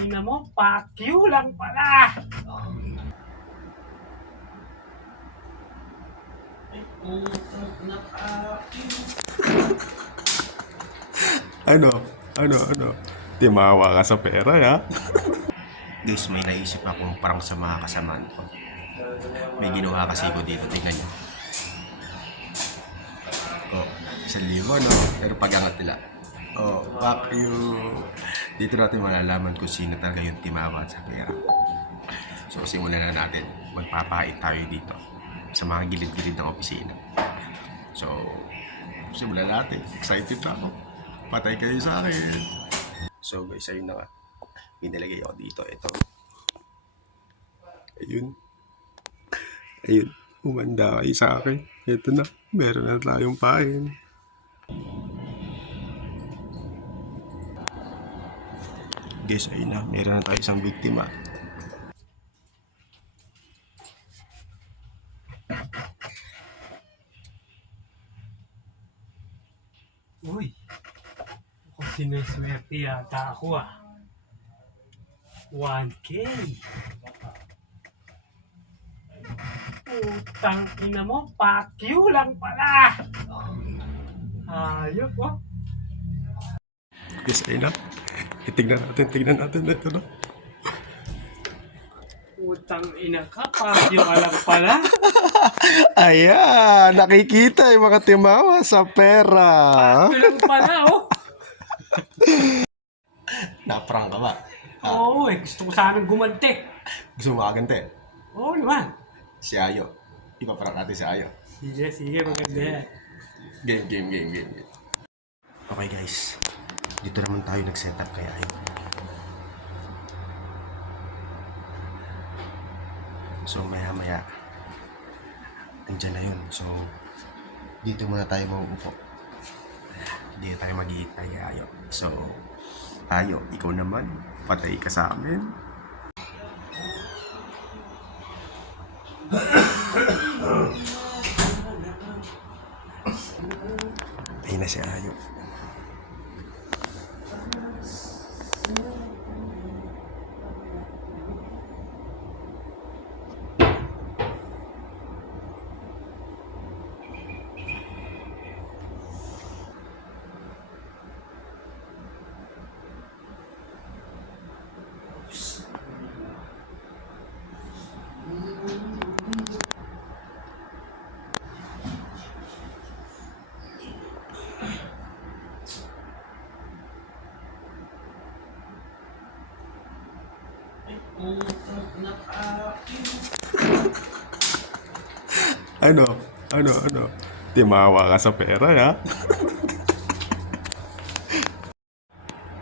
ina mo, pakyu lang pala. Ano? Ano? Timawa ka sa pera, ya? Guys, may naisip akong parang sa mga kasamaan ko. May ginawa kasi ko dito, tingnan nyo. Oh, 1,000, no? Pero pag-angat nila. Oh, fuck you. Dito natin malalaman kung sino talaga yung timawa sa pera. So, simulan na natin. Magpapait tayo dito sa mga gilid-gilid ng opisina. So, simulan natin. Excited na ako. Patay kayo sa akin. So, guys, ayun na nga. Inilagay ako dito. Ito. Ayun. Umanda kayo sa akin. Ito na. Meron na tayong pain. Guys, ayun na. Meron na tayo isang biktima. Uy, kung sinuswerte yata ako 1K. Putang ina mo, pakyu lang pala. Hayop Yes, ayun na. Tignan natin. Ito na. Putang ina ka, pakyu ka lang pala. Ayan, nakikita yung mga timawa sa pera. Pakyu lang pala, Naprang ka ba? Oo, gusto ko sanang gumantik. Gusto mo makagante? Oo naman. Si Ayo. Ipaprang natin si Ayo. Sige, maganda yan. Game. Okay guys, dito naman tayo nag-setup kay Ayo. So maya andyan na yun. So dito muna tayo mauupo. Dito tayo mag-iitay kay Ayo. So Ayo, ikaw naman, patay ka sa amin. Ayun na si Ayo. Ano? Timawa ka sa pera, ya?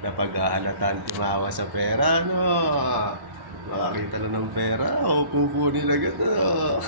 Napag-ahalatan tumawa sa pera, no? Makakita na ng pera, o kukunin agad, no?